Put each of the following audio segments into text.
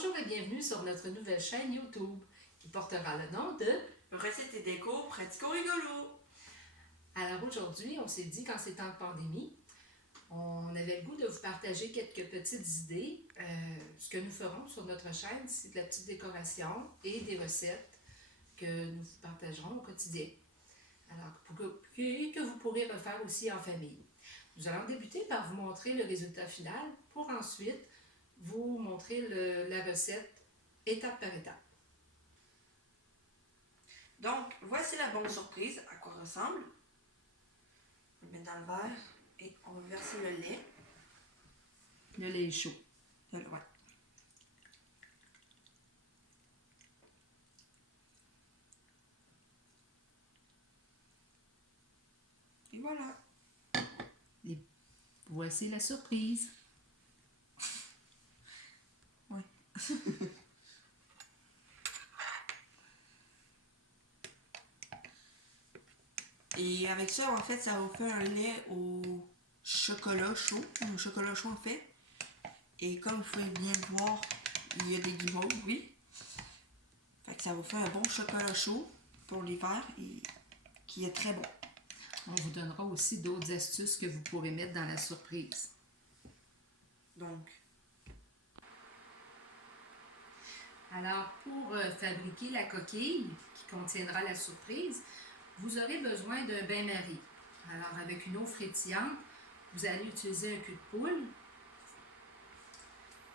Bonjour et bienvenue sur notre nouvelle chaîne YouTube qui portera le nom de Recettes et déco pratico-rigolo. Alors aujourd'hui, on s'est dit qu'en ces temps de pandémie, on avait le goût de vous partager quelques petites idées. Ce que nous ferons sur notre chaîne, c'est de la petite décoration et des recettes que nous vous partagerons au quotidien. Alors, que vous pourrez refaire aussi en famille. Nous allons débuter par vous montrer le résultat final pour ensuite vous montrer la recette étape par étape. Donc, voici la bonne surprise, à quoi ressemble. On le met dans le verre et on va verser le lait. Le lait est chaud. Ouais. Et voilà. Et voici la surprise. Ouais. Et avec ça, en fait, ça va faire un lait au chocolat chaud. Au chocolat chaud, en fait. Et comme vous pouvez bien voir, il y a des guimauves, oui. Fait que ça va faire un bon chocolat chaud pour l'hiver et qui est très bon. On vous donnera aussi d'autres astuces que vous pourrez mettre dans la surprise. Donc, alors, pour fabriquer la coquille qui contiendra la surprise, vous aurez besoin d'un bain-marie. Alors, avec une eau frétillante, vous allez utiliser un cul de poule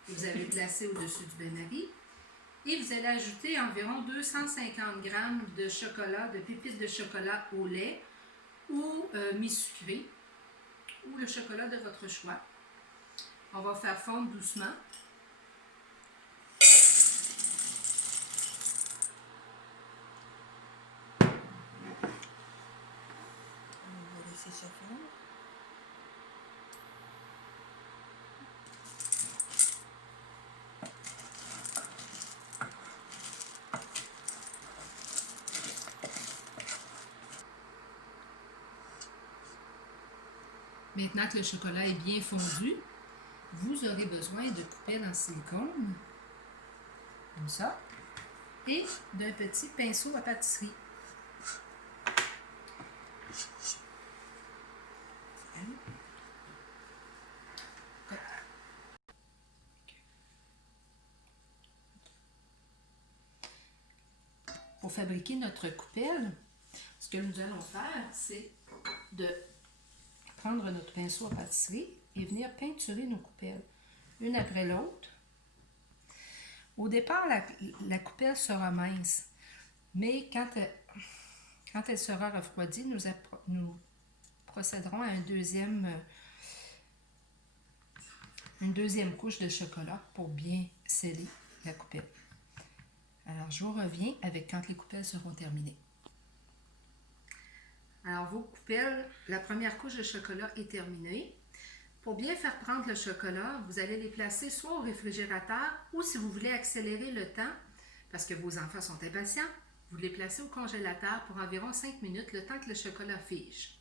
que vous allez placer au-dessus du bain-marie et vous allez ajouter environ 250 g de chocolat, de pépites de chocolat au lait ou mi-sucré ou le chocolat de votre choix. On va faire fondre doucement. on va laisser ça fondre. Maintenant que le chocolat est bien fondu, vous aurez besoin de coupelles en silicone, comme ça, et d'un petit pinceau à pâtisserie. Pour fabriquer notre coupelle, ce que nous allons faire, c'est de prendre notre pinceau à pâtisserie et venir peinturer nos coupelles, une après l'autre. Au départ, la coupelle sera mince, mais quand elle sera refroidie, nous procéderons à une deuxième couche de chocolat pour bien sceller la coupelle. Alors, je vous reviens avec quand les coupelles seront terminées. Alors, vos coupelles, la première couche de chocolat est terminée. Pour bien faire prendre le chocolat, vous allez les placer soit au réfrigérateur ou si vous voulez accélérer le temps, parce que vos enfants sont impatients, vous les placez au congélateur pour environ 5 minutes, le temps que le chocolat fige.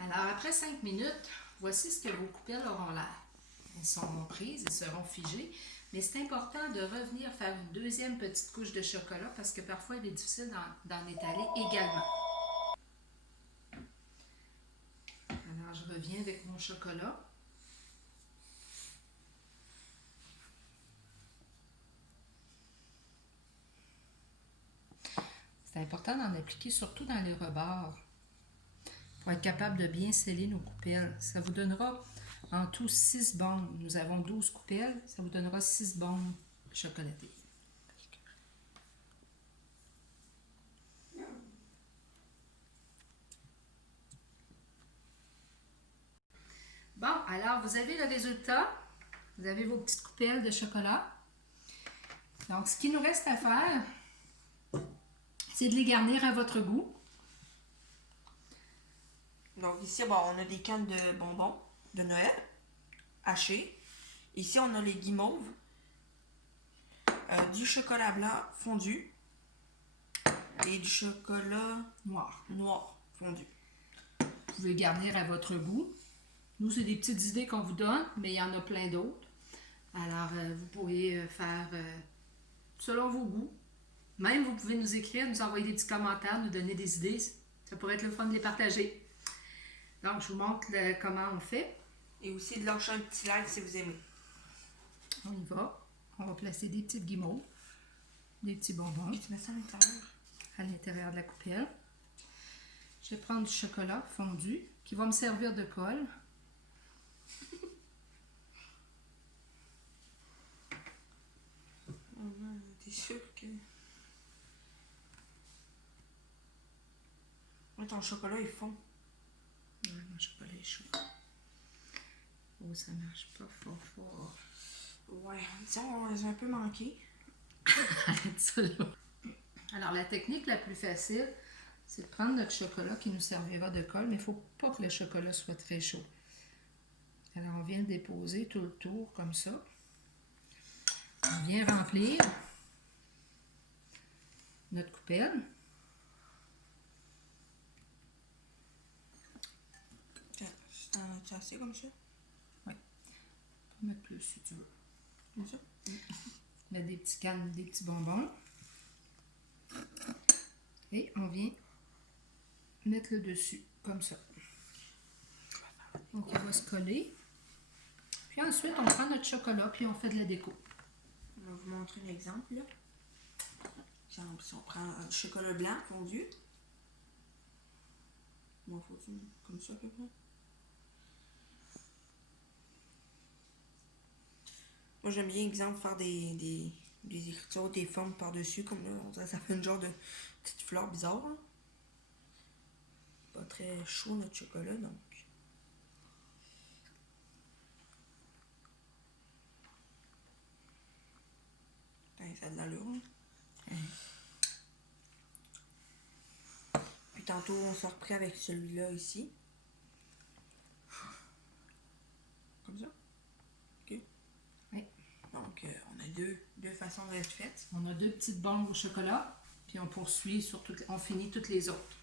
Alors, après 5 minutes, voici ce que vos coupelles auront l'air. Elles sont prises, elles seront figées, mais c'est important de revenir faire une deuxième petite couche de chocolat parce que parfois il est difficile d'en étaler également. Alors, je reviens avec mon chocolat. C'est important d'en appliquer surtout dans les rebords pour être capable de bien sceller nos coupelles. Ça vous donnera en tout 6 bombes. Nous avons 12 coupelles, ça vous donnera 6 bombes chocolatées. Bon, alors vous avez le résultat. Vous avez vos petites coupelles de chocolat. Donc, ce qu'il nous reste à faire, c'est de les garnir à votre goût. Donc ici, bon, on a des cannes de bonbons de Noël hachées. Ici, on a les guimauves, du chocolat blanc fondu et du chocolat noir fondu. Vous pouvez garnir à votre goût. Nous, c'est des petites idées qu'on vous donne, mais il y en a plein d'autres. Alors, vous pourriez faire selon vos goûts. Même, vous pouvez nous écrire, nous envoyer des petits commentaires, nous donner des idées. Ça pourrait être le fun de les partager. Donc, je vous montre comment on fait. Et aussi de lâcher un petit like si vous aimez. On y va. On va placer des petites guimauves, des petits bonbons Et tu mets ça à l'intérieur. à l'intérieur de la coupelle. Je vais prendre du chocolat fondu qui va me servir de colle. T'es sûr que... Ouais, ton chocolat il fond. Ouais, mon chocolat est chaud. Oh, ça marche pas fort. Ouais, disons, j'ai un peu manqué. Arrête ça là. Alors, la technique la plus facile, c'est de prendre notre chocolat qui nous servira de colle, mais il ne faut pas que le chocolat soit très chaud. Alors, on vient le déposer tout le tour comme ça. On vient remplir notre coupelle. C'est assez comme ça? Oui. On peut mettre plus si tu veux. Comme ça? Mettre des petits cannes, des petits bonbons. Et on vient mettre le dessus, comme ça. Donc, il va se coller. Puis ensuite, on prend notre chocolat, puis on fait de la déco. On va vous montrer un exemple, là. Exemple, si on prend du chocolat blanc fondu. Moi, faut comme ça à peu près. Moi, j'aime bien, exemple, faire des écritures, des formes par-dessus, comme là, on dirait que ça fait une genre de petite fleur bizarre. Hein. Pas très chaud, notre chocolat, donc. Ben, ça a de l'allure. Hein. Puis tantôt, on s'est repris avec celui-là ici. Comme ça. OK. Oui. Donc, on a deux façons d'être faites. On a 2 petites bombes au chocolat, puis on poursuit sur toutes, on finit toutes les autres.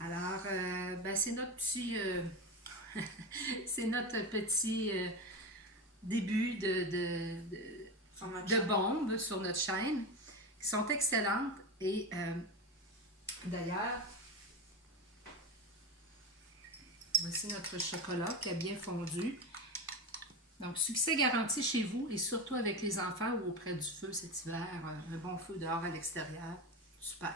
Alors, ben c'est notre petit, c'est notre petit début de bombes sur notre chaîne, qui sont excellentes. Et d'ailleurs, voici notre chocolat qui a bien fondu. Donc, succès garanti chez vous et surtout avec les enfants ou auprès du feu cet hiver. Un bon feu dehors à l'extérieur. Super.